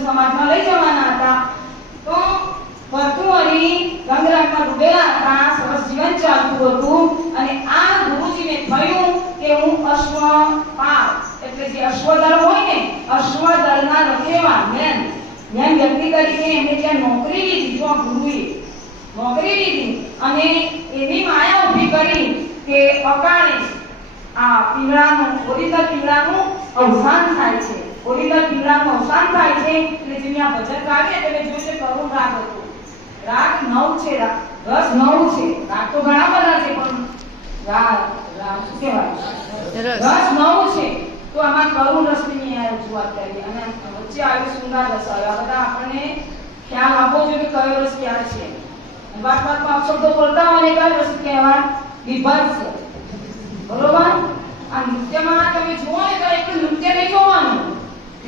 સમાજમાં લઈ જવાના હતા, તો ભરતુહરી રંગરંગમાં ડૂબેલા હતા, સરસ જીવન ચાલતું હતું અને આ ગુરુજીને થયું કે હું અશ્વપાલ, એટલે જે અશ્વદળ હોય ને, અશ્વદળના રખેવા મેન મેન વ્યક્તિ તરીકે એમને ત્યાં નોકરી લીધી, જો ગુરુએ. નોકરી લીધી અને એની માયા ઊભી કરી કે અકાળે આ પીવડાનું ઓરિજિનલ પીવડાનું અવસાન થાય છે. ઓરિજિનલ પીવડાનું અવસાન થાય છે એટલે જેની આ ભજન ગાવીએ એટલે જોશે કરુણ રાગ હતો. રાગ નવ છે રાગ રસ નવ છે. રાગ તો ઘણા બધા છે પણ રાગ રાગ શું કહેવાય? રસ. નવ છે. તો આમાં કરુણ રસની રજૂઆત કરી. અને વચ્ચે આવ્યું સુંદર રસ. આવ્યો આ બધા આપણને ખ્યાલ આપવો જોઈએ કે કયો રસ ક્યાં છે. વાત વાતમાં અપશબ્દો બોલતા હોય કયો રસ કહેવાય? વિભત્સ બરોબર આ નૃત્યમાં તમે જુઓ ને તો એક નૃત્ય નહીં જોવાનું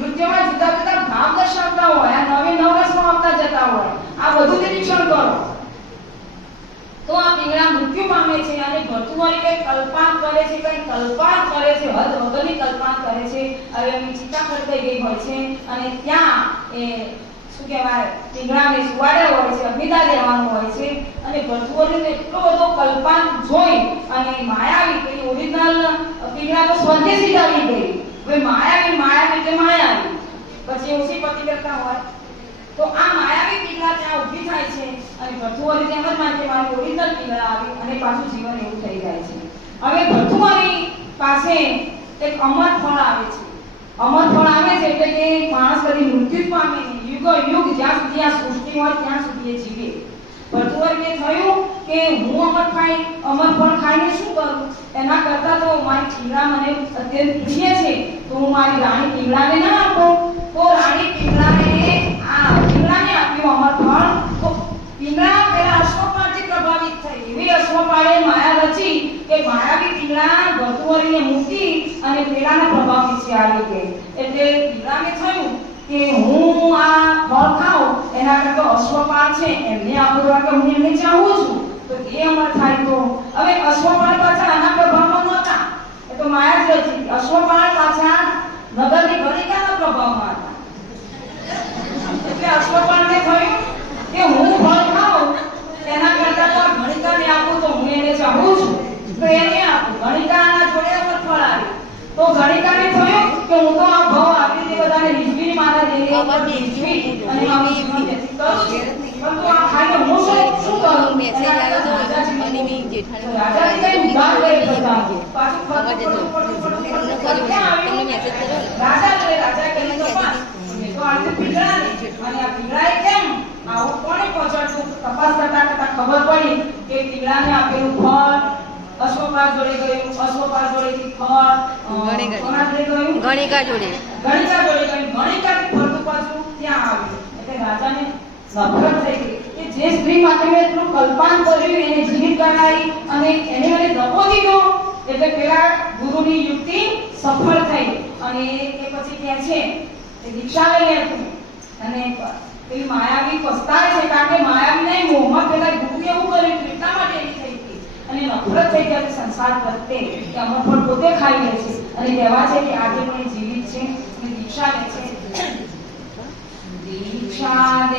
નૃત્યમાં જુદા જુદા ભાવ દર્શાવતા હોય, આ નવી નવરસમાં આવતા જતા હોય. આ બધું નિરીક્ષણ કરો. તો આ પીંગળા મૃત્યુ પામે છે અને ભરતુમારી કઈ કલ્પના કરે છે, કઈ કલ્પના કરે છે, હદ વગરની કલ્પના કરે છે. હવે એમની ચિત્તા ખડકાઈ ગઈ હોય છે અને ત્યાં એ, શું કહેવાય, પીંગળાને સુવાડે હોય છે અગ્નિદા દેવાનું હોય છે. ભરતુમારીને એટલો બધો કલ્પાંત જોઈ અને માયાવી પેલી ઓરિજિનલ પીંગળા તો સ્વર્ગે આવી ગઈ. હવે માયાવી માયાવી એટલે માયાવી. પછી ઓછી પતિ કરતા હોય. તો આ માયાવી પીંગળા ત્યાં ઊભી થાય છે અને ભરથુવારી જેમ જ માને મારી ઓરિજિનલ પીંગળા આવી અને પાછું જીવન એવું થઈ જાય છે. હવે ભરથુવારી પાસે એક અમર ફળ આવે છે. અમર ફળ આવે છે એટલે કે માણસ કદી મૃત્યુ પામે નહીં. યુગ યુગ જ્યાં સુધી આ સૃષ્ટિ હોય ત્યાં સુધી એ જીવે. ભરથુવારીને થયું કે હું અમર ખાઈ, અમર ફળ ખાઈને શું કરું? એના કરતા તો મારી પીંગળા મને અત્યંત પ્રિય છે. તો હું મારી રાણી પીંગળાને ના આપું? તો રાણી પીંગળાને આ પીંગળાને આપ્યું અમર ફળ. તો પીંગળા પેલા અશ્વપાળથી પ્રભાવિત થઈ. એવી અશ્વપાળે માયા રચી કે માયાવી પીંગળા ભરતુવરીને મૂકી અને પેલાના પ્રભાવ છે આવી ગઈ એટલે પીંગળાને થયું કે હું આ ફળ ખાઉં, એના કરતા અશ્વપાળ છે, એમને આપું કે હું એમને ચાહું છું. તો એ અમર થાય તો. હવે અશ્વપાળ પાછા આના પ્રભાવમાં નહોતા. એ તો માયા જ હતી અશ્વપાળ પાછા નગરની ગણિકાના પ્રભાવમાં હતા. એટલે અશ્વપાળને થયું કે હું ફળ ખાઉં એના કરતા તો આ ગણિકાને આપું તો હું એને ચાહું છું. તો એને આપું. ગણિકાના જોડે ફળ આવી. તો ગણિકાને થયું કે હું તો આ ભાવ મારા દેવી આવા રીઝવી અને મારું જીવન વ્યતીત કરું છું પરંતુ આ ખાઈને હું શું શું કરું મેસેજ આવ્યો તો અને મેં જેઠાણી રાજાજી કઈ ઉધાર લઈ બધા પાછું અવાજ ફરતું હતો. ફરતું ફરતું તમને ફરતું ક્યાં કર્યો આવ્યું? તમને મેસેજ કર્યો જોડે આવું કોણે? તપાસ કરતા કરતા ખબર પડી કે આપેલું ફળ ગયું જોડેથી ફળ ગણિકા. જોડે ગણિકા જોડે ગણિકા જોડે અને માયાવી પસ્તાય કારણ કે માયાવી મોહમાં પેલા ગુરુએ એવું કર્યું હતું એટલા થઈ ગઈ. અને નફરત થઈ ગયા સંસાર પ્રત્યે કે ફળ પોતે ખાઈ લે છે. અને કહેવા છે કે આજે પણ જીવિત છે અને દીક્ષા લે છે.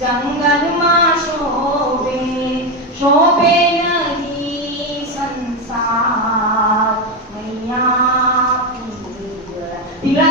જંગલમાં શોભે શોભે નહીં સંસાર. મૈયા પીરા